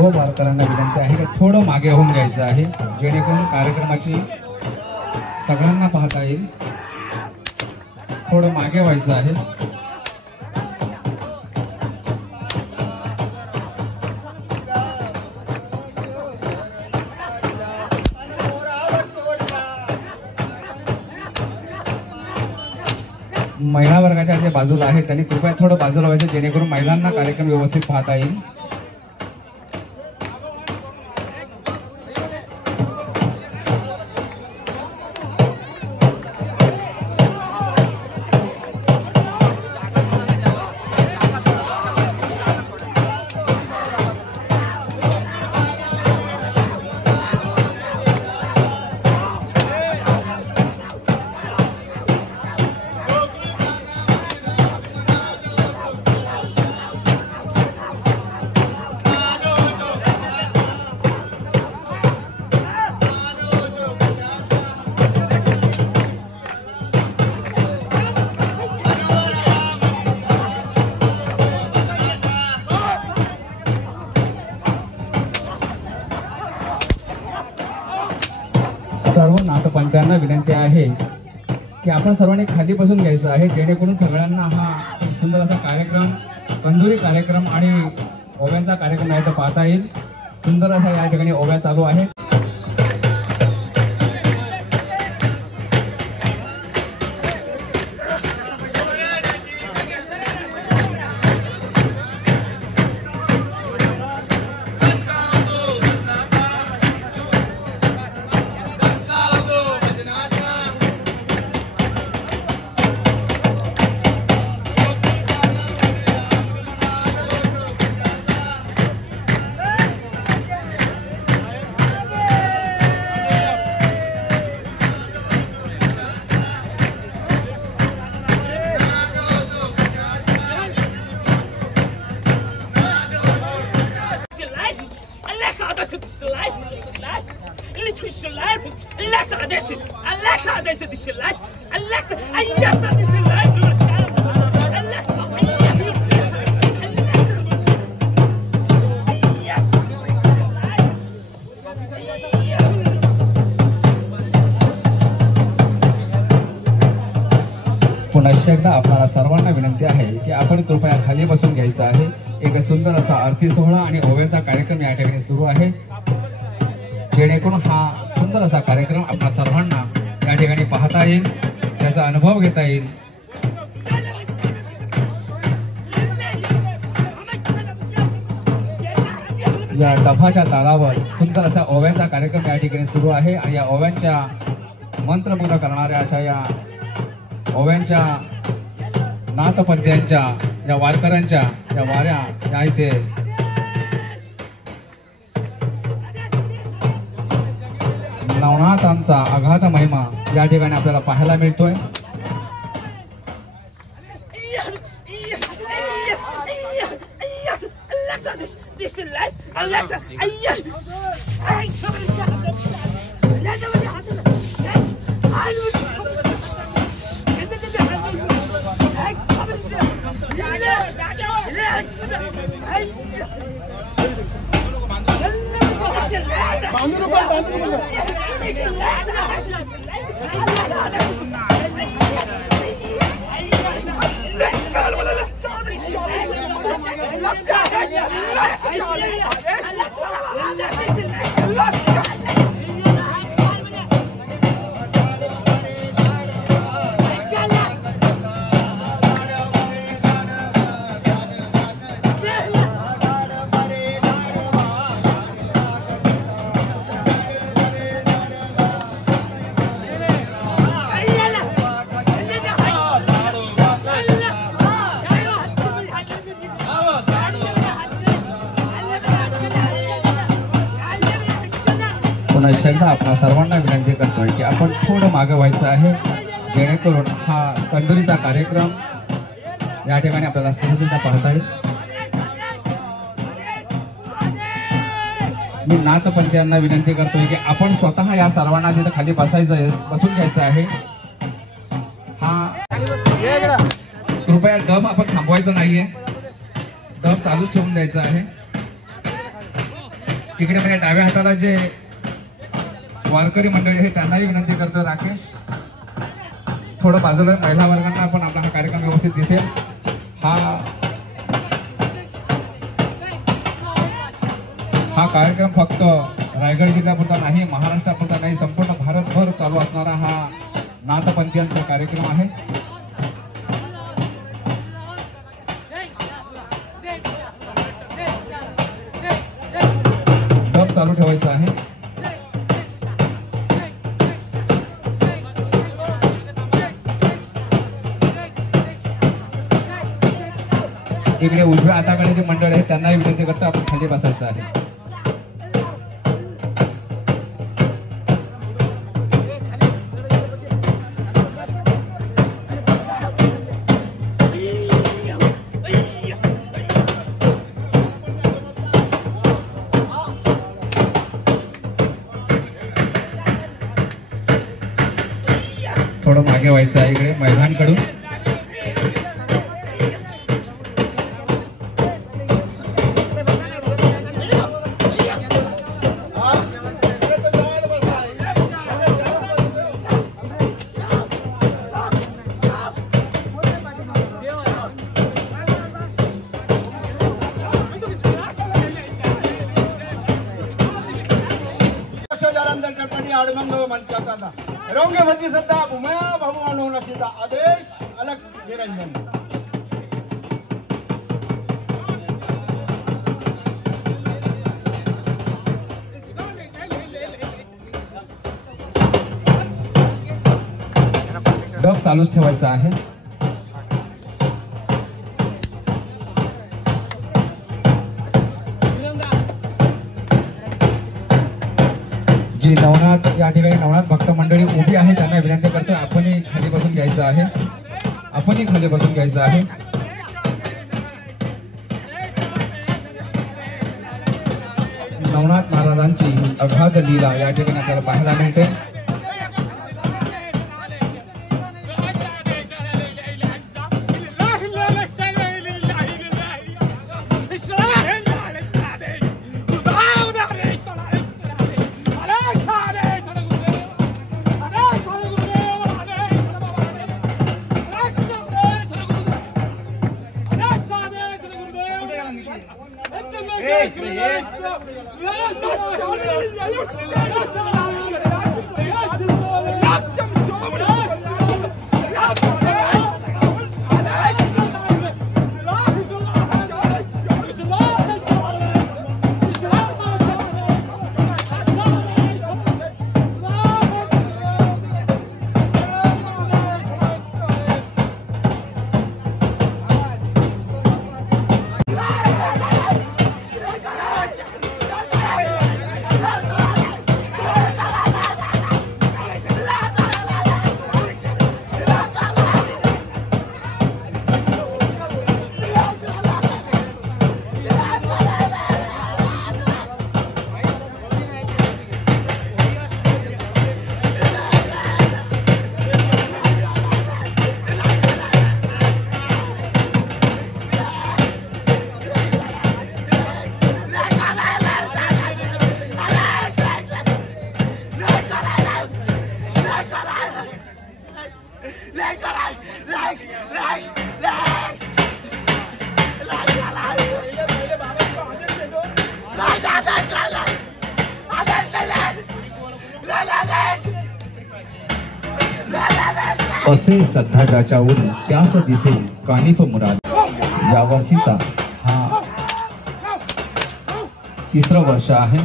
सर्व वारकऱ्यांना विनंती आहे की थोडं मागे होऊन घ्यायचं आहे, जेणेकरून कार्यक्रमाची सगळ्यांना पाहता येईल. थोडं मागे व्हायचं आहे. महिला वर्गाच्या जे बाजूला आहेत त्यांनी कृपया थोडं बाजूला व्हायचं, जेणेकरून महिलांना कार्यक्रम व्यवस्थित पाहता येईल. सर्व नाथपंथांना विनंती आहे की आपण सर्वांनी खाली बसून घ्यायचं आहे, जेणेकरून सगळ्यांना हा एक सुंदर असा कार्यक्रम, कंदुरी कार्यक्रम आणि ओव्यांचा कार्यक्रम आहे तो पाहता येईल. सुंदर असा या ठिकाणी ओव्या चालू आहेत. पुन्हा एकदा आपल्याला सर्वांना विनंती आहे की आपण कृपया खाली बसून घ्यायचं आहे. एक सुंदर असा आरती सोहळा आणि ओव्याचा कार्यक्रम या ठिकाणी सुरू आहे, जेणेकरून हा सुंदर असा कार्यक्रम आपल्या सर्वांना या ठिकाणी पाहता येईल, त्याचा अनुभव घेता येईल. या डफाच्या तालावर सुंदर असा ओव्यांचा कार्यक्रम या ठिकाणी सुरू आहे आणि या ओव्यांच्या मंत्रमुग्ध करणाऱ्या अशा या ओव्यांच्या नाथपंथीयांच्या या वारकऱ्यांच्या या वाऱ्या या इथे नवनाथांचा अगाध महिमा या ठिकाणी आपल्याला पाहायला मिळतोय. पुन्हा एकदा आपल्या सर्वांना विनंती करतोय की आपण थोडं मागे व्हायचं आहे, जेणेकरून हा कंदुरीचा कार्यक्रम या ठिकाणी आपल्याला सहजरित्या पाहता येईल. मी नाथपंथीयांना विनंती करतोय की आपण स्वतः या सर्वांना तिथे खाली बसून घ्यायचं आहे. हा कृपया डब आपण थांबवायचं नाहीये, डब चालूच ठेवून द्यायचं आहे. तिकडे म्हणजे डाव्या हाताला जे वारकरी मंडळी आहे त्यांनाही विनंती करतो राकेश थोडं बाजूला महिला वर्गांना पण आपला हा कार्यक्रम व्यवस्थित दिसेल. हा कार्यक्रम फक्त रायगड जिल्ह्यापुरता नाही, महाराष्ट्रापुरता नाही, संपूर्ण भारतभर चालू असणारा हा नाथपंथीयांचा कार्यक्रम आहे. डब चालू ठेवायचा आहे. इकडे उजव्या हाताकडे जे मंडळ आहे त्यांनाही विनंती करतो आपण खाली बसायचं आहे. थोडं मागे व्हायचं आहे इकडे मैदानकडून. रंगे भजी सत्ता भूमया भगवान नसीदा आदेश अलग निरंजन. डब चालूच ठेवायचा आहे. जी नवनाथ या ठिकाणी नवनाथ भक्त मंडळी उभी आहे त्यांना विनंती करतो आपणही खाली बसून घ्यायचं आहे. आपणही खाली बसून घ्यायचं आहे. नवनाथ महाराजांची अगाध लीला या ठिकाणी आपल्याला पाहायला मिळते. असे सध्या ज्याच्यावरून त्यास दिसे कानिफ मुराद या वर्षीचा हा तिसरं वर्ष आहे.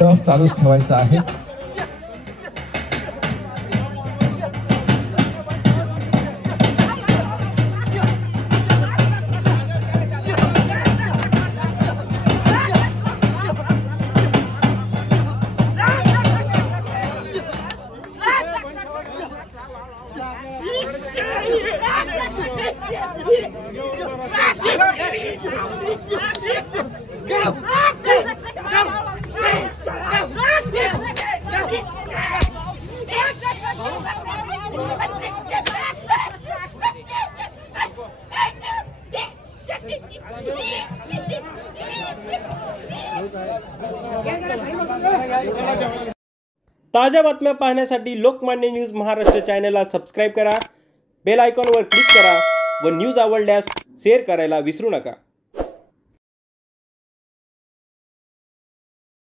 डफ चालूच ठेवायचा आहे. ताज्या बातम्या पाहण्यासाठी लोकमान्य न्यूज महाराष्ट्र चॅनलला सबस्क्राईब करा, बेल आयकॉनवर क्लिक करा व न्यूज आवडल्यास शेअर करायला विसरू नका.